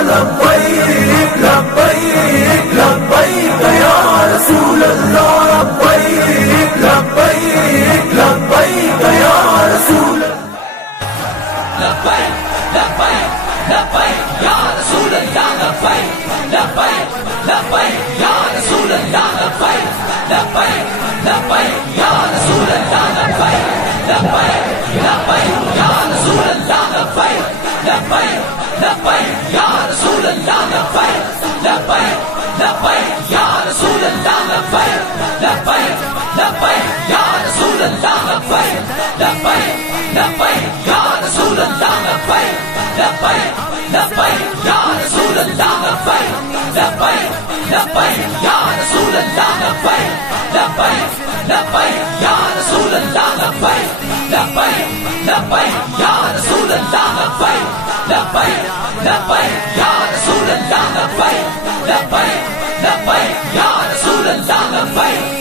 لبیک لبیک لبیک یا رسول اللہ لبیک لبیک لبیک یا رسول لبیک لبیک لبیک یا رسول اللہ لبیک لبیک لبیک یا رسول اللہ لبیک لبیک لبیک یا رسول اللہ لبیک لبیک لبیک یا رسول اللہ لبیک لبیک لبیک یا رسول اللہ لبیک لبیک لبیک یا رسول اللہ لبیک لبیک لبیک یا رسول اللہ لبیک لبیک لبیک یا رسول اللہ لبیک لبیک لبیک یا رسول اللہ لبیک لبیک لبیک یا رسول اللہ لبیک لبیک لبیک یا رسول اللہ لبیک لبیک لبیک یا رسول اللہ لبیک لبیک لبیک یا رسول اللہ لبیک لبیک لبیک یا رسول اللہ لبیک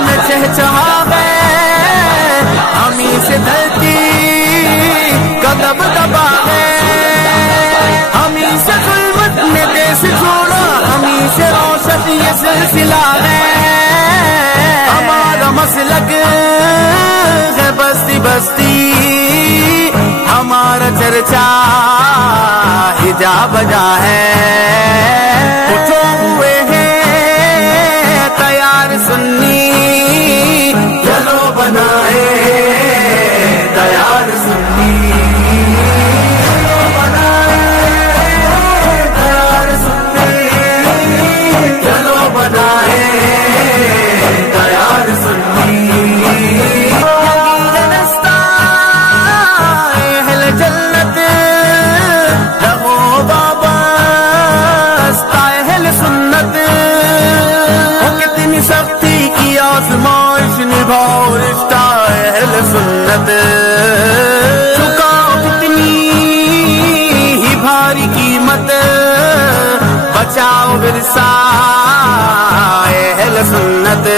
میں چہچہا ہے ہمیں سے دھرتی کا دب دبا ہے ہمیں سے ظلمت نے دیس چھوڑا ہمیں سے روشت یہ سلسلہ ہے ہمارا مسلک ہے بستی بستی ہمارا چرچا ہجا بجا ہے اٹھو ہوئے ہیں تیار سنی چلو بنائے تیار سنی چلو بنائے تیار سنی چلو بنائے تیار سنی آزمائش نبھاؤ رشتہ اہل سنت چکاؤ کتنی ہی بھاری قیمت بچاؤ ورثہ اہل سنت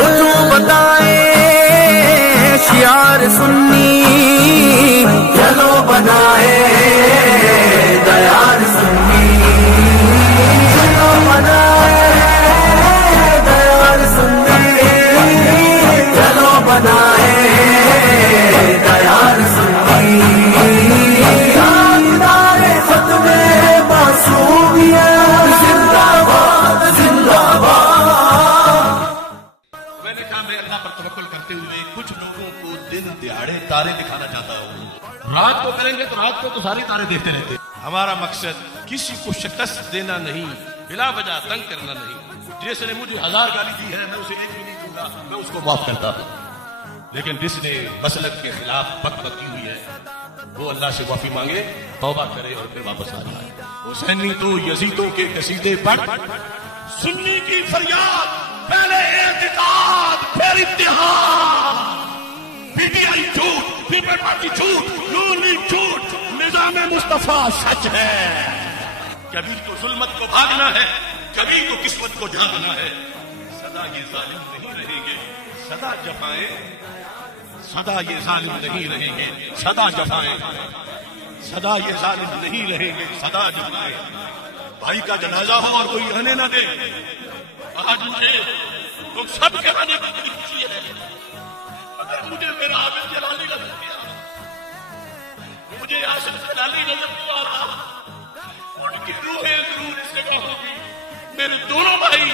اٹھو بتائیں شعار سنی چلو بنائے دیار سنی چلو بنائے تارے دکھانا چاہتا ہوں رات کو کریں گے تو رات کو تو ساری تارے دیکھتے رہتے ہمارا مقصد کسی کو شکست دینا نہیں بلا وجہ تنگ کرنا نہیں جس نے مجھے 1000 گالی دی ہے میں اسے ایک بھی نہیں دوں گا میں اس کو معاف کرتا ہوں لیکن جس نے مسلک کے خلاف بک کی ہوئی ہے وہ اللہ سے معافی مانگے توبہ کرے اور پھر واپس آ جائے حسینی تو یزیدوں کے قصیدے پڑھ سنی کی فریاد پہلے اعتقاد پھر اتحاد پی ٹی آئی جھوٹ پیپل پارٹی جھوٹ نون لیگ جھوٹ نظام مصطفیٰ سچ ہے کبھی تو ظلمت کو بھاگنا ہے کبھی تو قسمت کو جھاگنا ہے سدا یہ ظالم نہیں رہیں گے سدا جفائیں سدا یہ ظالم نہیں رہیں گے سدا جفائیں سدا یہ ظالم نہیں رہیں گے سدا جفائیں بھائی کا جنازہ ہو اور کوئی آنے نہ دے آج مجھے تم سب کے آنے پر بڑی خوشی ہے اگر مجھے میرا عابد جلالی نظر کیا مجھے عاشق جلالی نظر کیا ان کی روحیں ضرور اس جگہ ہوگی میرے دونوں بھائی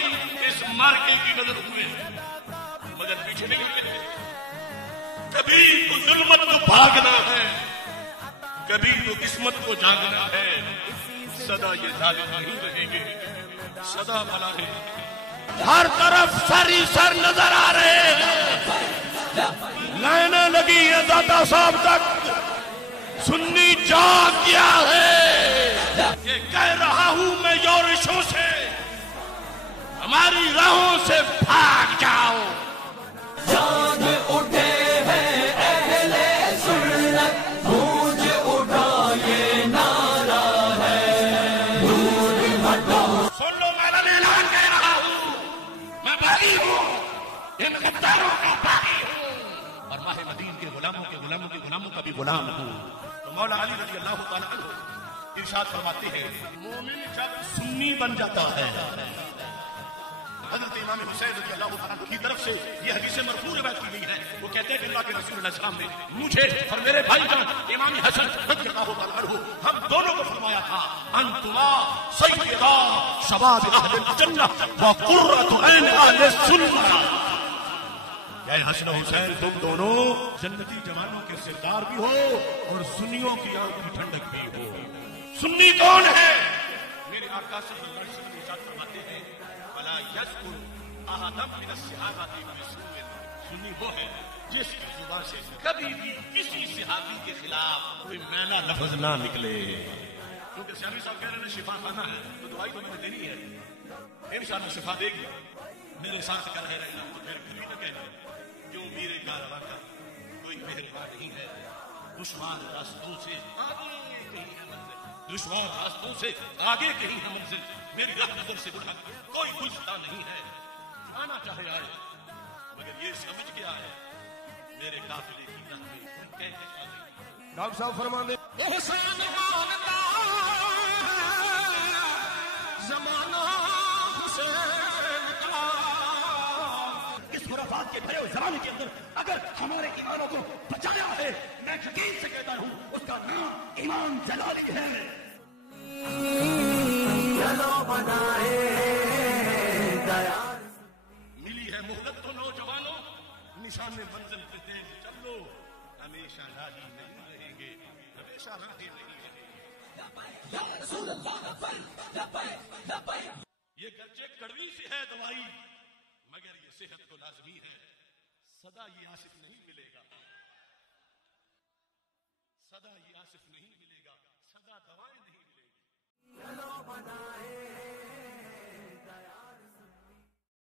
اس مارکے کی نظر ہوئے مگر پیچھے نہیں گئے کبھی تو ظلمت کو بھاگنا ہے کبھی تو قسمت کو جاگنا ہے سدا یہ ظالم نہیں رہیں گے سدا بھلا ہے ہر طرف سری سر نظر آ رہے ہیں لائنیں لگی ہیں داتا صاحب تک سنی جاگ گیا ہے یہ کہہ رہا ہوں میں یورشوں سے ہماری راہوں سے بھاگ جاؤ جاگ اٹھے ہیں اہل سنت گونج اٹھا یہ نعرہ ہے دور ہٹو سن لو میں اعلان کہہ رہا ہوں میں بھائی ہوں ان غداروں کا بھائی ہوں اور ماہ مدین کے غلاموں کا بھی غلام ہوں تو مولا علی رضی اللہ تعالیٰ عنہ ارشاد فرماتے ہیں مومن جب سنی بن جاتا ہے، حضرت امام حسین رضی اللہ عنہ کی طرف سے یہ حدیث مرفوع روایت کی گئی ہے، وہ کہتے ہیں کہ اللہ کے رسول علیہ السلام نے مجھے اور میرے بھائی جان امام حسن رضی اللہ عنہ ہم دونوں کو فرمایا تھا انتما سیدا شباب اہل الجنہ وقرۃ عین اہل السنہ، اے حسن و حسین تم دونوں جنتی جوانوں کے سردار بھی ہو اور سنیوں کی آنکھ کی ٹھنڈک بھی ہو۔ سنی کون ہے؟ میرے آقا صلی اللہ علیہ وسلم ارشاد فرماتے ہیں ولا یذکر احد من الصحابہ بسوء، سنی وہ ہے جس کی زبان سے کبھی بھی کسی صحابی کے خلاف کوئی میلا لفظ نہ نکلے، کیونکہ صحابی صاحب کہہ رہے ہیں شفا پانا ہے تو دوائی تو میں نے دینی ہے، انشاءاللہ شفا دے گی، میرے ساتھ کر رہے گا تو پھر کبھی نہ کہنا کیوں میرے کارواں کا کوئی مہربان نہیں ہے، دشوار راستوں سے آگے کہیں ہے منزل، دشوار راستوں سے آگے کہیں ہے منزل، میری رات نظر سے اٹھا کوئی گزرتا نہیں ہے، آنا چاہے آئے مگر یہ سمجھ کے آئے میرے قافلے کی نہ کہہ کے آئے۔ ڈاکٹر صاحب فرما دیں احسان مانتا زمانہ حسین کا، اس خرافات کے بھرے زمانے کے اندر اگر ہمارے ایمانوں کو بچایا ہے، میں یقین سے کہتا ہوں اس کا نام ایمان جلالی ہے۔ چلو بنائے ملی ہے مہلت تو نوجوانوں، نشان منزل پہ تیز چل لو، ہمیشہ راہی نہیں رہیں گے، ہمیشہ راہی نہیں رہیں گے۔ یا رسول اللہ لبیک لبیک لبیک، یہ گرچہ کڑوی سی ہے دوائی مگر یہ صحت کو لازمی ہے، سدا یہ آصف نہیں ملے گا، سدا یہ آصف نہیں ملے گا۔